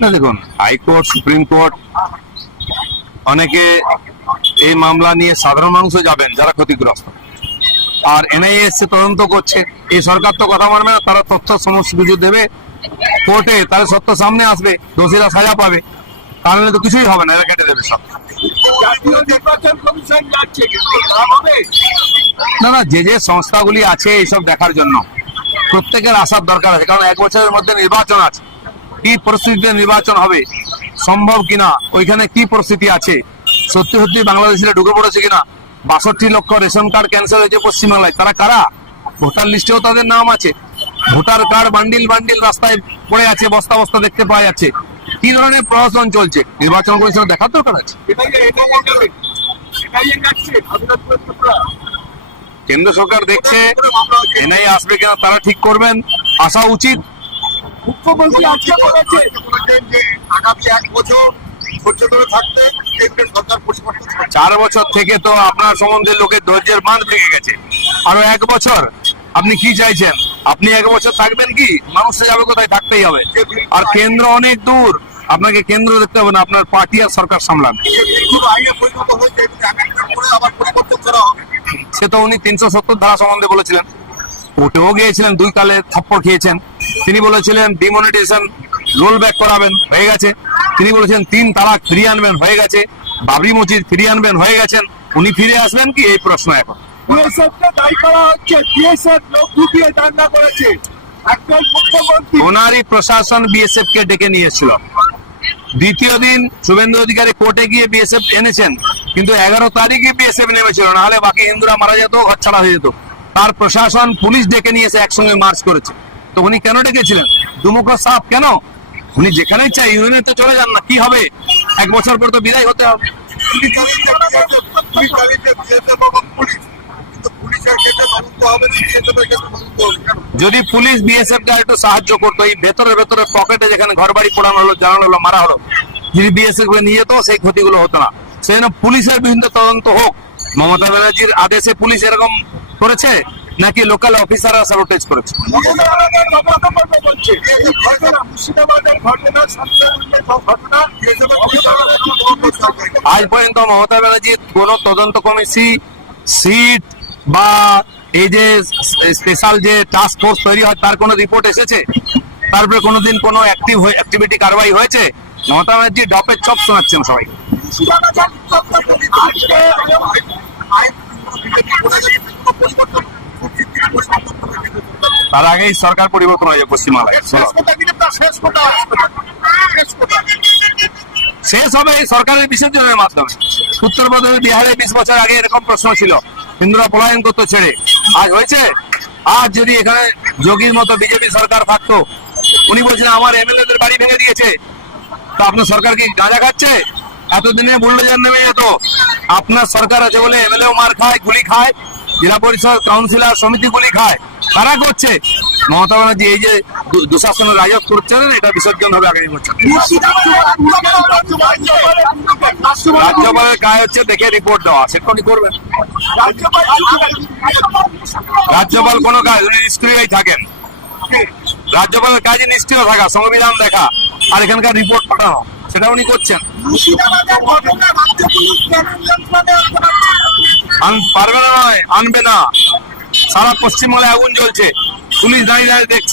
না দেখুন high court supreme court অনেকে এই মামলা নিয়ে সাধারণ মানুষও যাবেন যারা ক্ষতিগ্রস্ত। আর এনআইএ এসছে তদন্ত করছে। এই সরকার তো কথা মানবে না তারা তথ্য সমস্ত কিছু দেবে। কোর্টে তাহলে সত্য সামনে আসবে দোষীরা সাজা পাবে। তাহলে তো কিছুই হবে না এরা কেটে দেবে সব। না না যে যে সংস্থাগুলি আছে এইসব দেখার জন্য প্রত্যেকের আসার দরকার আছে কারণ এক বছরের মধ্যে নির্বাচন আছে। কি পরিস্থিতিতে নির্বাচন হবে? সম্ভব কিনা? ওইখানে কি পরিস্থিতি আছে? সত্যি সত্যি বাংলাদেশে ঢুকে পড়েছে কিনা? বাষট্টি লক্ষ রেশন কার্ড ক্যান্সেল হয়েছে পশ্চিমবাংলায়। তারা কারা? ভোটার লিস্টেও তাদের নাম আছে। ভোটার কার্ড বান্ডিল বান্ডিল রাস্তায় পড়ে আছে বস্তা বস্তা দেখতে পাওয়া যাচ্ছে। কি ধরনের প্রশাসন চলছে? নির্বাচন কমিশন দেখার দরকার আছে? কেন্দ্র সরকার দেখছে এনআই আসবে কিনা তারা ঠিক করবেন। আসা উচিত। মুখ্যমন্ত্রী আজকে বলেছে যে আগামী এক বছর চার বছর থেকে তো আপনার সম্বন্ধে লোকের ধৈর্যের বাঁধ ভেঙে গেছে। আরও এক বছর আপনি কি চাইছেন? আপনি এক বছর থাকবেন কি? মানুষে যাবে কোথায়? থাকতেই হবে। আর কেন্দ্র অনেক দূর আপনাকে কেন্দ্র দেখতে হবে না আপনার পার্টি আর সরকার সামলান সে তো উনি তিনশো সত্তর ধারা সম্বন্ধে বলেছিলেন। কোর্টেও গিয়েছিলেন দুই কালে থপ্পড় খেয়েছেন। তিনি বলেছিলেন ডিমনিটাইজেশন রোল ব্যাক করাবেন হয়ে গেছে। তিনি বলেছেন তিন তালাক ফিরিয়ে আনবেন হয়ে গেছে। বাবরি মসজিদ ফিরিয়ে আনবেন হয়ে গেছেন উনি ফিরে আসবেন কি? এই প্রশ্ন এখন। বিএসএফ কে দায়ী করা হচ্ছে বিএসএফ লোক ঢুকিয়ে দাঙ্গা করেছে। একজন মুখ্যমন্ত্রী ওনারই প্রশাসন বিএসএফ কে ডেকে নিয়ে দ্বিতীয় দিন শুভেন্দু অধিকারী কোর্টে গিয়ে বিএসএফ এনেছেন কিন্তু এগারো তারিখে বিএসএফ নেমেছিল। নাহলে বাকি হিন্দুরা মারা যেত ঘর ছাড়া হয়ে যেত। তার প্রশাসন পুলিশ ডেকে নিয়েছে একসঙ্গে মার্চ করেছে। তো উনি কেন ডেকেছিলেন? দুমুখ সাপ কেন? উনি যেখানেই চাই ইউনিয়নে তো চলে যান না কি হবে? এক বছর পর তো বিদায় হতে হবে? যদি পুলিশ বিএসএফ কে একটু সাহায্য করতো এই ভেতরে ভেতরে পকেটে যেখানে ঘর বাড়ি পোড়ানো হলো জানানো হলো মারা হলো যদি বিএসএফ নিয়ে যেত সেই ক্ষতিগুলো হতো না। সেই জন্য পুলিশের বিভিন্ন তদন্ত হোক। মমতা ব্যানার্জির আদেশে পুলিশ এরকম করেছে? নাকি লোকাল অফিসাররা সাবোটেজ করেছে। আজ পর্যন্ত মমতা ব্যানার্জির কোন তদন্ত কমিটি সিট বা এই যে স্পেশাল যে টাস্ক ফোর্স তৈরি হয়, তার কোনো রিপোর্ট এসেছে? তারপরে কোনোদিন কোনো অ্যাক্টিভ অ্যাক্টিভিটি কারবাই হয়েছে? মমতা ব্যানার্জি ডপের চপ শোনাচ্ছেন সবাই মুর্শিদাবাদের আজকে আইন বিজেপি বলে গেছে কোনো পরিবর্তন খুব শিগগিরই পরিবর্তন করবে কেন্দ্র সরকার। তার আগেই সরকার পরিবর্তন পশ্চিমবাংলায়। কথা শেষ কথা শেষ হবে এই সরকারের বিসর্জনের মাধ্যমে। উত্তরপ্রদেশ বিহারে বিশ বছর আগে এরকম প্রশ্ন ছিল হিন্দুরা পলায়ন করতো ছেড়ে। আজ হয়েছে? আজ যদি এখানে যোগীর মতো বিজেপি সরকার থাকতো উনি বলছেন আমার এমএলএ দের বাড়ি ভেঙে দিয়েছে। তা আপনার সরকার কি গাঁজা খাচ্ছে? এতদিনে বুল্ডোজার নেমে যেত। আপনার সরকার আছে বলে এমএলএ মার খায় গুলি খায় জেলা পরিষদ কাউন্সিলর সমিতি গুলি খায়। তারা করছে মমতা ব্যানার্জি, এই যে দুঃশাসনের রাজত্ব করছেন, এটা বিসর্জন হবে আগামী বছর। রাজ্যপালের কাজ হচ্ছে, দেখে রিপোর্ট দেওয়া। সেটা করবেন। রাজ্যপাল কোনো কাজ উনি নিষ্ক্রিয়ই থাকেন। রাজ্যপালের কাজই নিষ্ক্রিয় থাকা, সংবিধান দেখা, আর এখানকার রিপোর্ট পাঠানো, সেটা উনি করছেন। পারবে না নয়, আনবে না। সারা পশ্চিমবঙ্গে আগুন জ্বলছে। পুলিশ দাঁড়িয়ে দাঁড়িয়ে দেখছে।